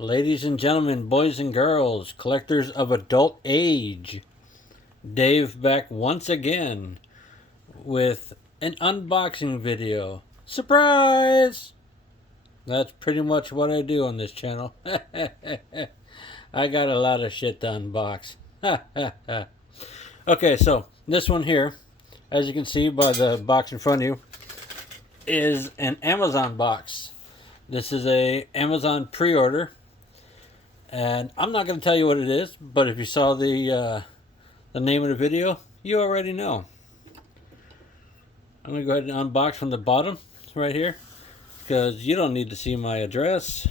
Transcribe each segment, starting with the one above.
Ladies and gentlemen, boys and girls, collectors of adult age, Dave back once again with an unboxing video. Surprise! That's pretty much what I do on this channel. I got a lot of shit to unbox. Okay, so this one here, as you can see by the box in front of you, is an Amazon box. This is a Amazon pre-order. And I'm not going to tell you what it is, but if you saw the name of the video, you already know. I'm going to go ahead and unbox from the bottom right here, because you don't need to see my address,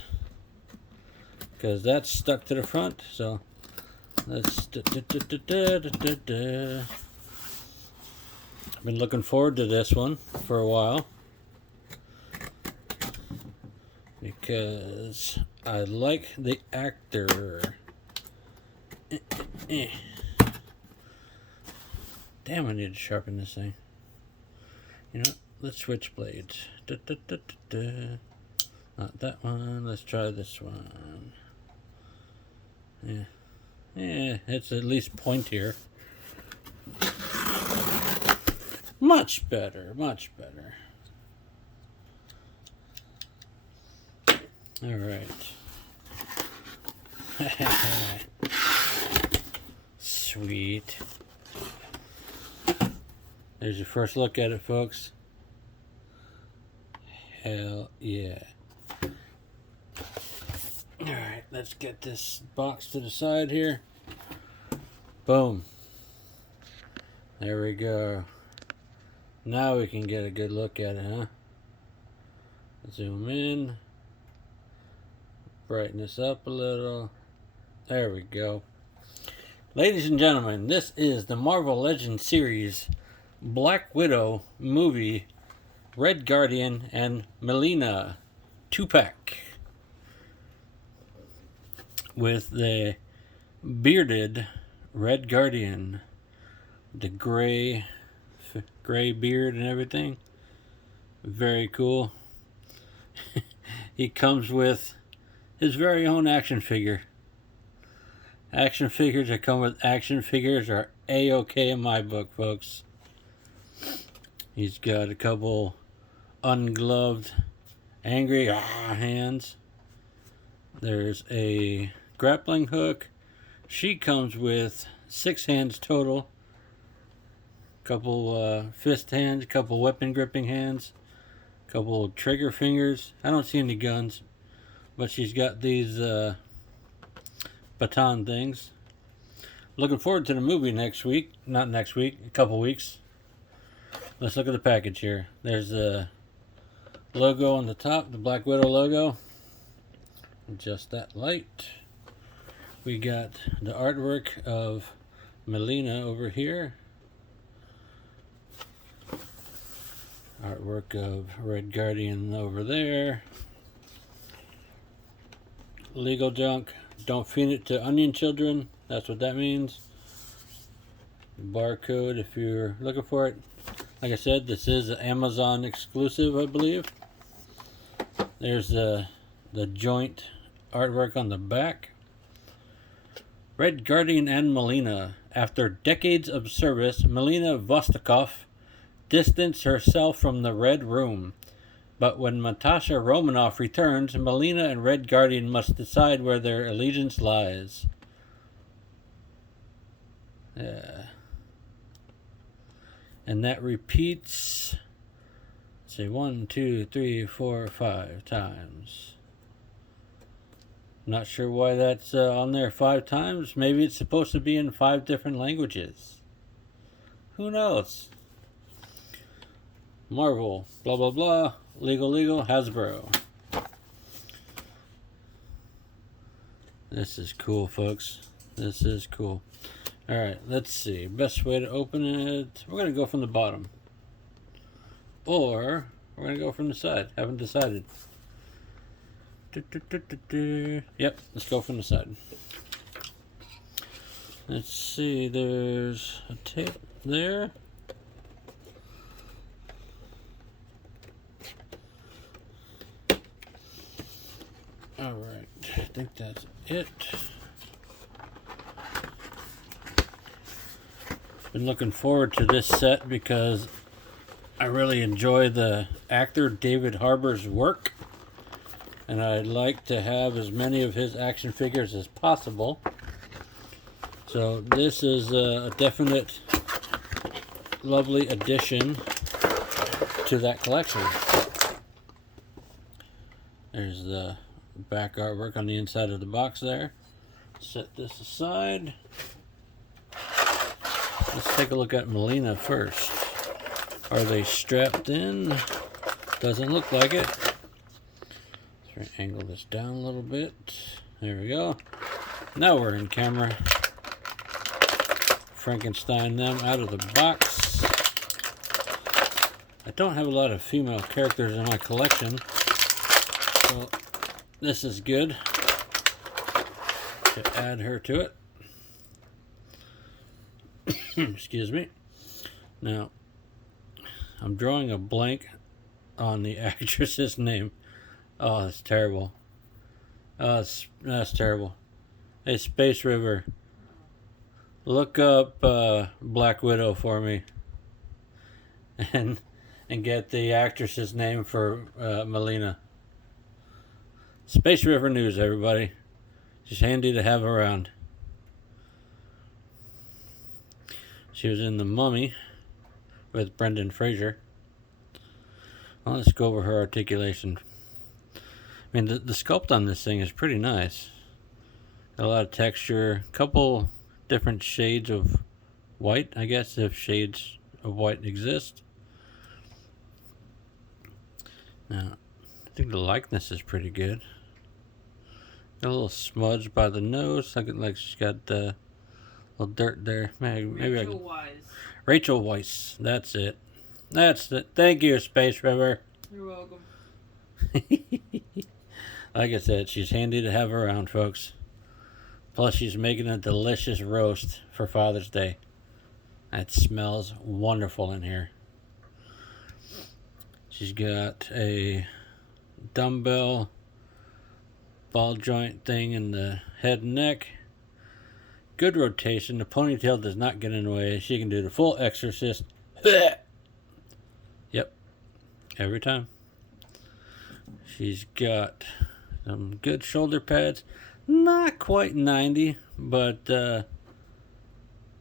because that's stuck to the front. So let's I've been looking forward to this one for a while, because I like the actor. Damn, I need to sharpen this thing. You know, let's switch blades. Not that one. Let's try this one. Yeah, it's at least pointier. Much better, much better. All right. Sweet. There's your first look at it, folks. Hell yeah. Alright, let's get this box to the side here. Boom. There we go. Now we can get a good look at it, huh? Zoom in. Brighten this up a little. There we go. Ladies and gentlemen, this is the Marvel Legends series Black Widow movie, Red Guardian and Melina 2-pack, with the bearded Red Guardian, the gray beard and everything. Very cool. He comes with his very own action figure. Action figures that come with action figures are A-okay in my book, folks. He's got a couple ungloved, angry hands. There's a grappling hook. She comes with 6 hands total. Couple fist hands, couple weapon gripping hands, couple trigger fingers. I don't see any guns, but she's got these baton things. Looking forward to the movie next week. Not next week, a couple weeks. Let's look at the package here. There's a logo on the top, the Black Widow logo. Just that light. We got the artwork of Melina over here. Artwork of Red Guardian over there. Legal junk. Don't feed it to onion children. That's what that means. Barcode if you're looking for it. Like I said, this is an Amazon exclusive, I believe. There's the joint artwork on the back. Red Guardian and Melina. After decades of service, Melina Vostokov distanced herself from the Red Room. But when Natasha Romanoff returns, Melina and Red Guardian must decide where their allegiance lies. Yeah. And that repeats, say 1, 2, 3, 4, 5 times. Not sure why that's on there 5 times. Maybe it's supposed to be in 5 different languages. Who knows? Marvel, blah, blah, blah. Legal, Hasbro. This is cool, folks. This is cool. Alright, let's see. Best way to open it. We're going to go from the bottom. Or, we're going to go from the side. Haven't decided. Yep, let's go from the side. Let's see. There's a tape there. Alright, I think that's it. Been looking forward to this set because I really enjoy the actor David Harbour's work, and I'd like to have as many of his action figures as possible. So this is a definite lovely addition to that collection. There's the back artwork on the inside of the box there. Set this aside. Let's take a look at Melina first. Are they strapped in? Doesn't look like it. Let's angle this down a little bit. There we go. Now we're in camera. Frankenstein them out of the box. I don't have a lot of female characters in my collection, so this is good to add her to it. Excuse me. Now, I'm drawing a blank on the actress's name. Oh, that's terrible. Oh, that's terrible. Hey, Space River, look up Black Widow for me, and get the actress's name for Melina. Space River News, everybody. She's handy to have around. She was in The Mummy with Brendan Fraser. Well, let's go over her articulation. I mean, the sculpt on this thing is pretty nice. Got a lot of texture, a couple different shades of white, I guess, if shades of white exist. Now, I think the likeness is pretty good. Got a little smudge by the nose, like she's got a little dirt there. Maybe Rachel Weisz. That's it. That's it. Thank you, Space River. You're welcome. Like I said, she's handy to have around, folks. Plus, she's making a delicious roast for Father's Day. It smells wonderful in here. She's got a dumbbell ball joint thing in the head and neck. Good rotation. The ponytail does not get in the way. She can do the full exorcist. Yep. Every time. She's got some good shoulder pads. Not quite 90, but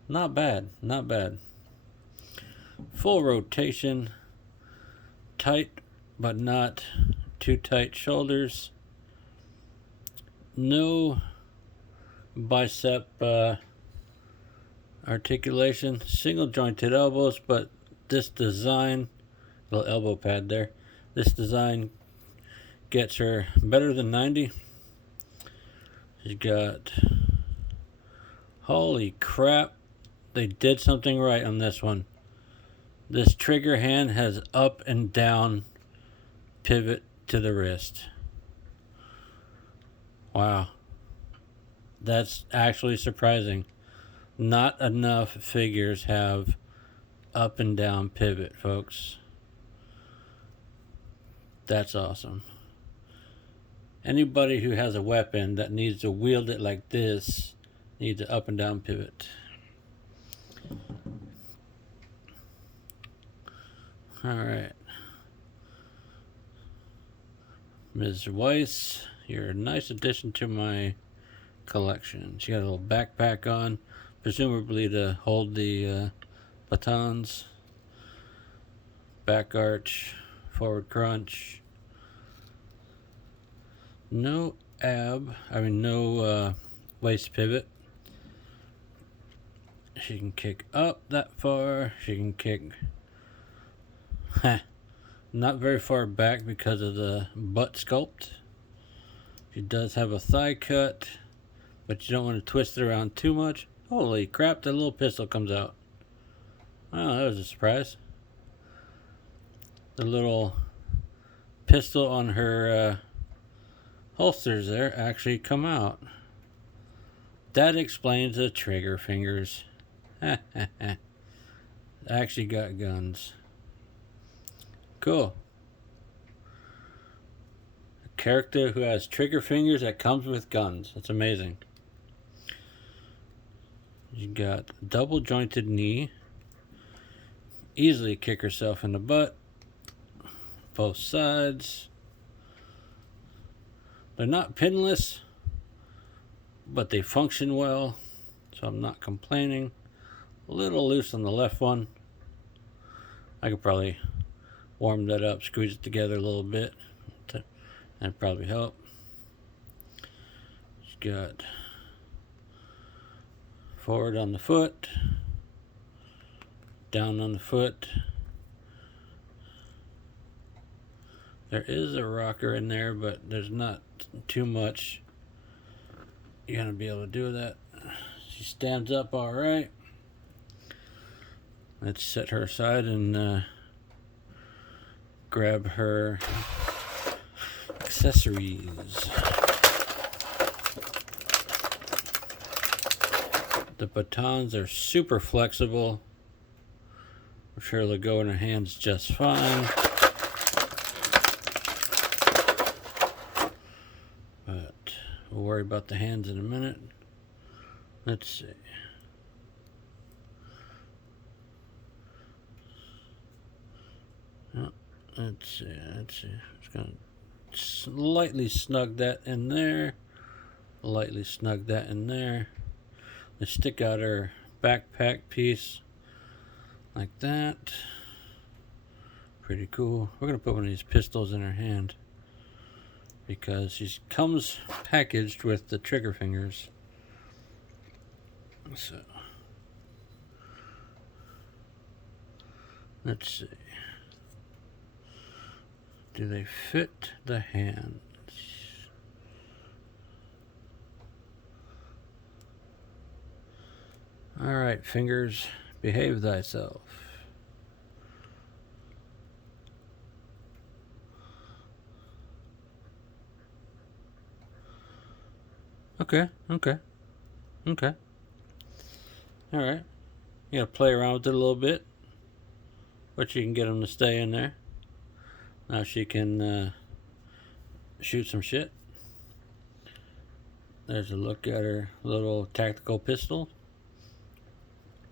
not bad. Not bad. Full rotation. Tight, but not too tight shoulders. No bicep articulation. Single jointed elbows, but this design, little elbow pad there, this design gets her better than 90. She's got, holy crap, they did something right on this one. This trigger hand has up and down pivot to the wrist. Wow. That's actually surprising. Not enough figures have up and down pivot, folks. That's awesome. Anybody who has a weapon that needs to wield it like this needs an up and down pivot. Alright. Ms. Weisz, you're a nice addition to my collection. She got a little backpack on, presumably to hold the batons. Back arch, forward crunch. No waist pivot. She can kick up that far. She can kick not very far back because of the butt sculpt. She does have a thigh cut, but you don't want to twist it around too much. Holy crap, that little pistol comes out. Oh, that was a surprise. The little pistol on her holsters there actually come out. That explains the trigger fingers. Actually got guns. Cool. character who has trigger fingers that comes with guns. That's amazing. You got double jointed knee. Easily kick herself in the butt. Both sides. They're not pinless, but they function well, so I'm not complaining. A little loose on the left one. I could probably warm that up, squeeze it together a little bit. That'd probably help. It's got forward on the foot, down on the foot. There is a rocker in there, but there's not too much you're gonna be able to do that. She stands up all right. Let's set her aside and grab her accessories. The batons are super flexible. I'm sure they'll go in her hands just fine. But we'll worry about the hands in a minute. Let's see. Oh, let's see. It's going to slightly snug that in there. Lightly snug that in there. Let's stick out her backpack piece like that. Pretty cool. We're going to put one of these pistols in her hand because she comes packaged with the trigger fingers. So let's see. Do they fit the hands? All right, fingers, behave thyself. Okay. All right. You gotta play around with it a little bit, but you can get them to stay in there. Now she can shoot some shit. There's a look at her little tactical pistol.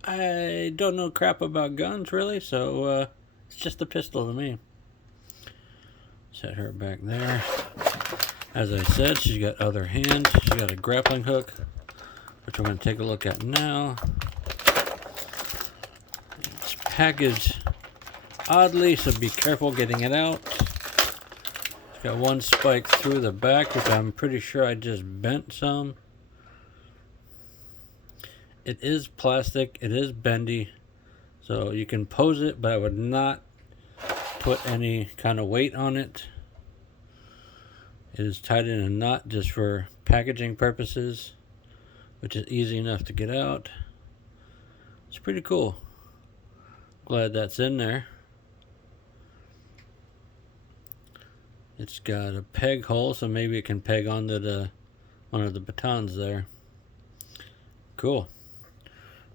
I don't know crap about guns, really, so it's just a pistol to me. Set her back there. As I said, she's got other hands. She's got a grappling hook, which we're going to take a look at now. It's packaged oddly, so be careful getting it out. It's got one spike through the back, which I'm pretty sure I just bent some. It is plastic, it is bendy, so you can pose it, but I would not put any kind of weight on it. It is tied in a knot just for packaging purposes, which is easy enough to get out. It's pretty cool. Glad that's in there. It's got a peg hole, so maybe it can peg onto the one of the batons there. Cool.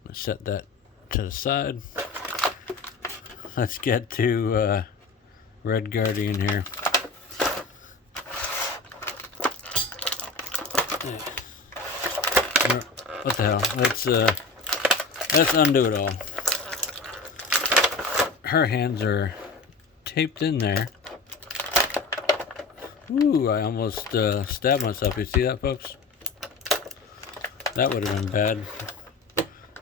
Let's set that to the side. Let's get to Red Guardian here. What the hell? Let's undo it all. Her hands are taped in there. Ooh, I almost stabbed myself. You see that, folks? That would have been bad.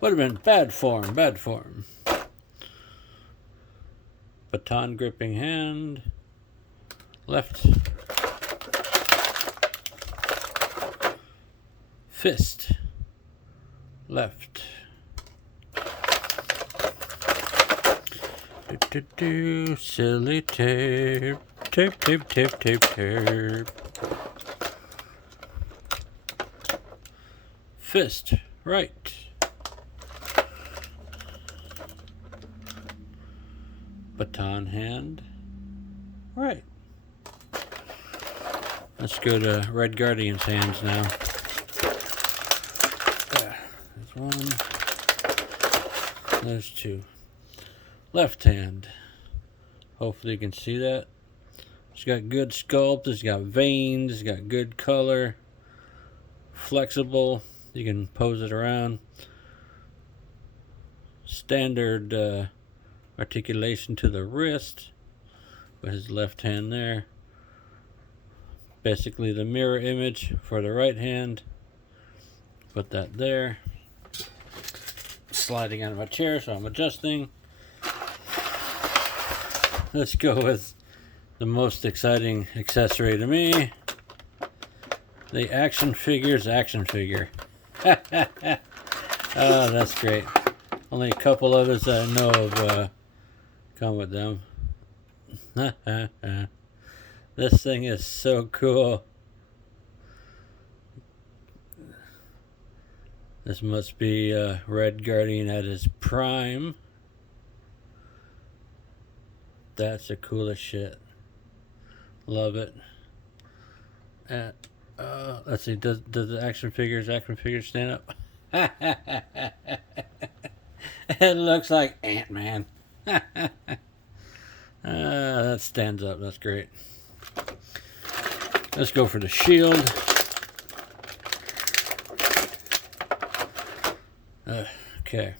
Would have been bad form, bad form. Baton gripping hand. Left. Fist. Left. Silly tape. Tape. Fist. Right. Baton hand. Right. Let's go to Red Guardian's hands now. There's one. There's two. Left hand. Hopefully you can see that. It's got good sculpt. It's got veins. It's got good color. Flexible. You can pose it around. Standard articulation to the wrist with his left hand there. Basically the mirror image for the right hand. Put that there. Sliding out of my chair, so I'm adjusting. Let's go with the most exciting accessory to me. The action figure's action figure. Oh, that's great. Only a couple of us I know of come with them. This thing is so cool. This must be Red Guardian at his prime. That's the coolest shit. Love it. Let's see, does the action figure stand up? It looks like Ant-Man. That stands up. That's great. Let's go for the shield. Okay.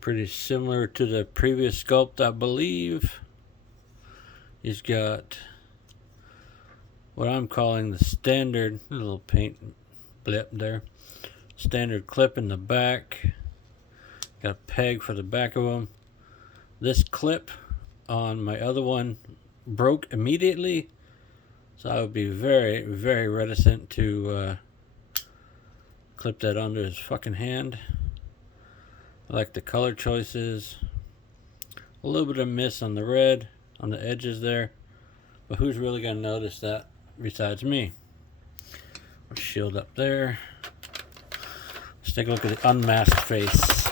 Pretty similar to the previous sculpt, I believe. He's got what I'm calling the standard, a little paint blip there, standard clip in the back. Got a peg for the back of them. This clip on my other one broke immediately, so I would be very, very reticent to clip that onto his fucking hand. I like the color choices. A little bit of miss on the red on the edges there, but who's really gonna notice that besides me? Shield up there. Let's take a look at the Unmasked Face.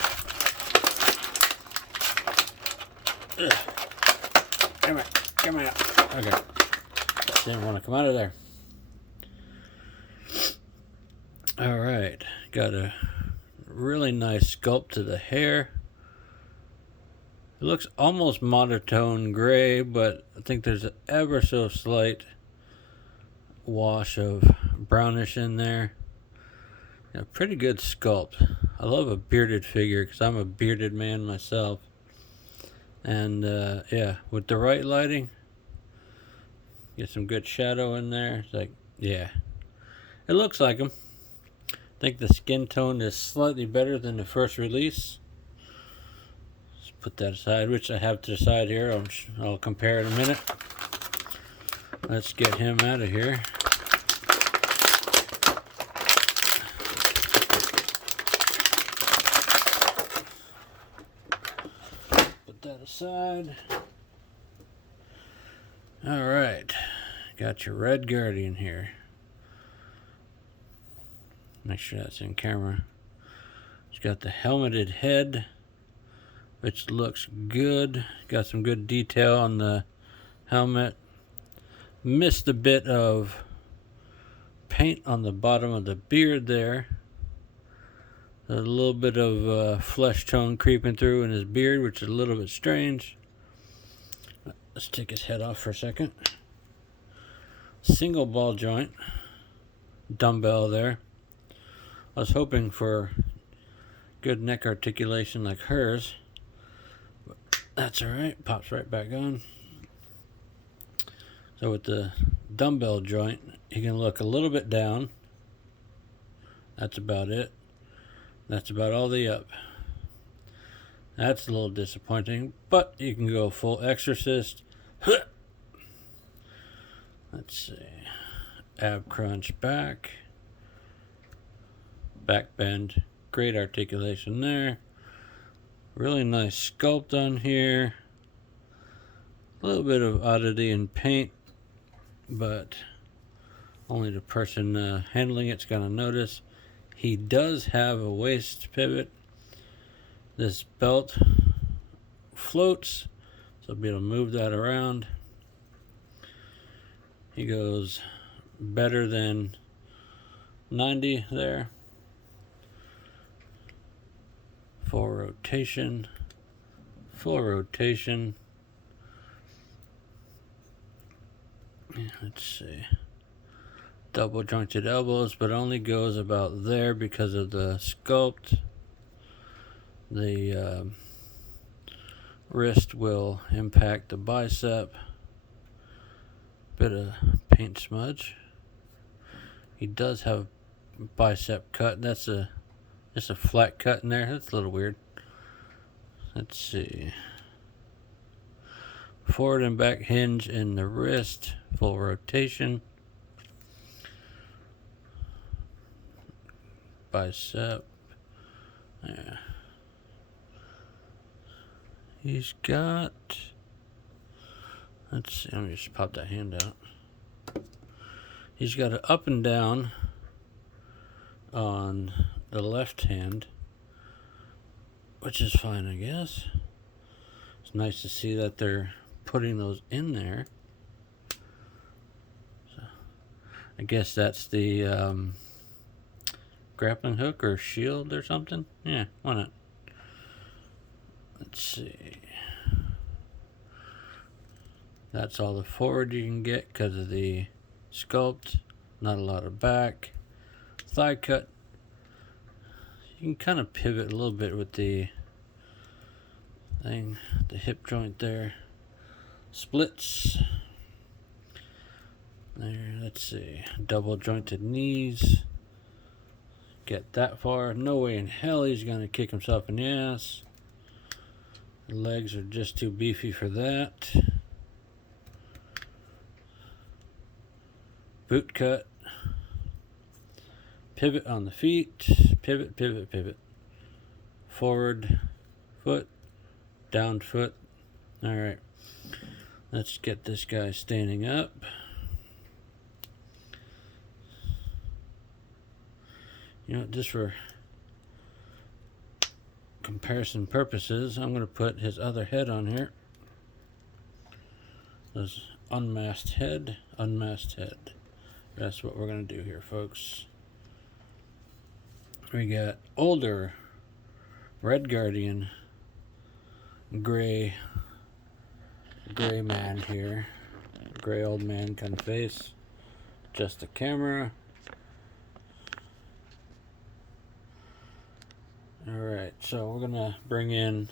Ugh. Come out. Okay. Didn't want to come out of there. Alright. Got a really nice sculpt to the hair. It looks almost monotone gray, but I think there's an ever so slight wash of brownish in there. Yeah, pretty good sculpt. I love a bearded figure because I'm a bearded man myself. And yeah, with the right lighting, get some good shadow in there. It's like, yeah, it looks like him. I think the skin tone is slightly better than the first release. Let's put that aside, which I have to the side here. I'll compare in a minute. Let's get him out of here. Put that aside. All right, got your Red Guardian here. Make sure that's in camera. It's got the helmeted head, which looks good. Got some good detail on the helmet. Missed a bit of paint on the bottom of the beard there. A little bit of flesh tone creeping through in his beard, which is a little bit strange. Let's take his head off for a second. Single ball joint. Dumbbell there. I was hoping for good neck articulation like hers, but that's alright, pops right back on. So with the dumbbell joint, you can look a little bit down. That's about it. That's about all the up. That's a little disappointing, but you can go full exorcist. Let's see. Ab crunch back. Back bend, great articulation there. Really nice sculpt on here. A little bit of oddity in paint, but only the person handling it's gonna notice. He does have a waist pivot. This belt floats, so I'll be able to move that around. He goes better than 90 there. Full rotation, Let's see. Double jointed elbows, but only goes about there because of the sculpt. The wrist will impact the bicep. Bit of paint smudge. He does have bicep cut. That's just a flat cut in there. That's a little weird. Let's see. Forward and back hinge in the wrist. Full rotation. Bicep. Yeah. He's got... Let's see. Let me just pop that hand out. He's got an up and down on the left hand, which is fine, I guess. It's nice to see that they're putting those in there. So, I guess that's the grappling hook or shield or something. Yeah, why not? Let's see. That's all the forward you can get because of the sculpt. Not a lot of back. Thigh cut. You can kind of pivot a little bit with the thing, the hip joint there. Splits. There, let's see. Double jointed knees. Get that far. No way in hell he's going to kick himself in the ass. The legs are just too beefy for that. Boot cut. Pivot on the feet. Pivot, pivot, pivot. Forward foot. Down foot. Alright. Let's get this guy standing up. You know what, just for comparison purposes, I'm going to put his other head on here. This unmasked head, unmasked head. That's what we're going to do here, folks. We got older Red Guardian gray man here. Gray old man kind of face. Just the camera. Alright, so we're gonna bring in,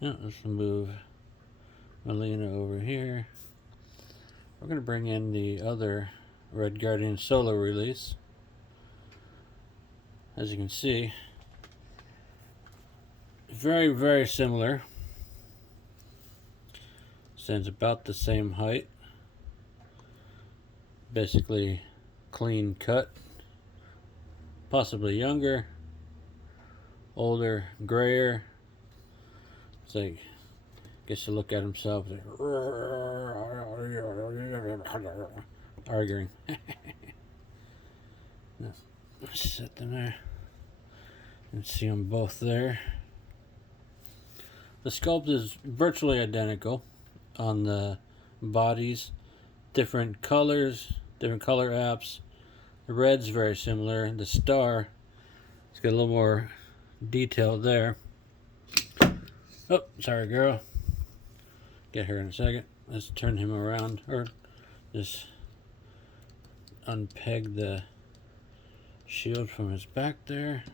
let's move Melina over here. We're gonna bring in the other Red Guardian solo release. As you can see, very, very similar. Stands about the same height. Basically clean cut. Possibly younger. Older, grayer. It's like, gets to look at himself, like, arguing. Let's set them there and see them both there. The sculpt is virtually identical on the bodies. Different colors, different color apps. The red's very similar. The star, it's got a little more detail there. Oh, sorry, girl. Get her in a second. Let's turn him around, or just unpeg the shield from his back there.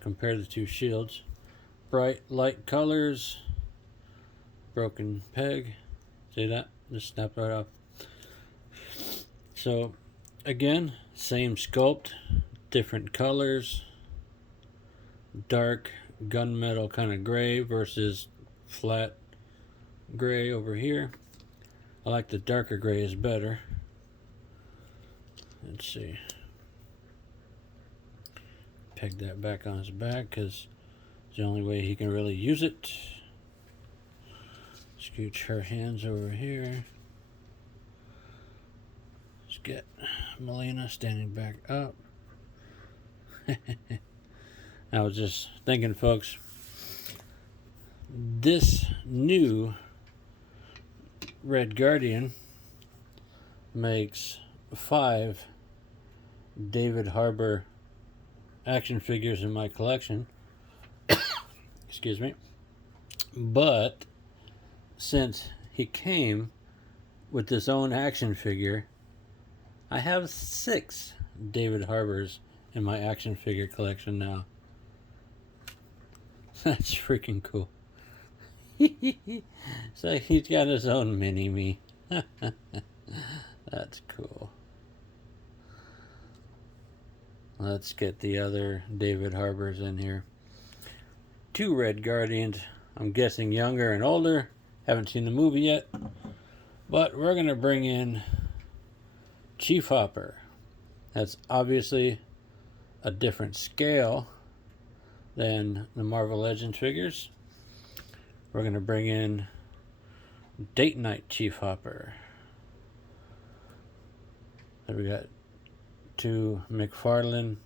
Compare the two shields. Bright light colors. Broken peg. See that? Just snapped right off. So, again, same sculpt, different colors. Dark gunmetal kind of gray versus flat gray over here. I like the darker gray is better. Let's see. Peg that back on his back because it's the only way he can really use it. Scooch her hands over here. Let's get Melina standing back up. I was just thinking, folks, this new Red Guardian makes 5 David Harbour action figures in my collection. Excuse me. But since he came with this own action figure. I have 6 David Harbors in my action figure collection now. That's freaking cool. So he's got his own mini-me. That's cool. Let's get the other David Harbors in here. 2 Red Guardians. I'm guessing younger and older. Haven't seen the movie yet. But we're going to bring in Chief Hopper. That's obviously a different scale than the Marvel Legends figures. We're going to bring in Date Night Chief Hopper. Then we got 2 McFarlane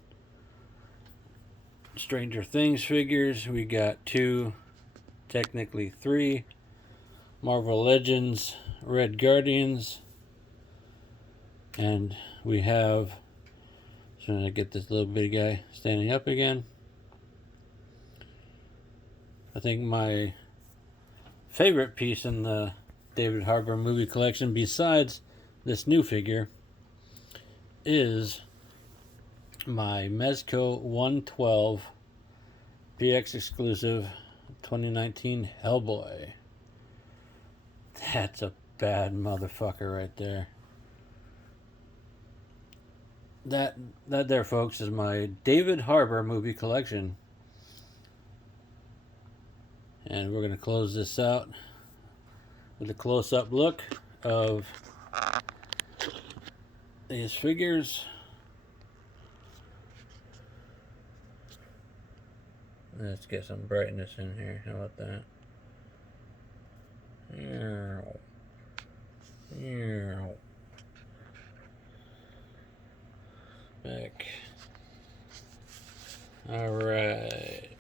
Stranger Things figures. We got 2, technically 3 Marvel Legends Red Guardians. And we have, so I'm going to get this little bitty guy standing up again. I think my favorite piece in the David Harbour movie collection, besides this new figure, is my Mezco 112 PX exclusive 2019 Hellboy. That's a bad motherfucker right there. That there, folks, is my David Harbour movie collection. And we're going to close this out with a close-up look of these figures. Let's get some brightness in here. How about that? Back. Alright.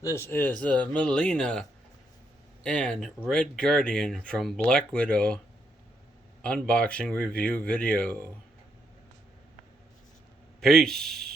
This is Melina and Red Guardian from Black Widow unboxing review video. Peace.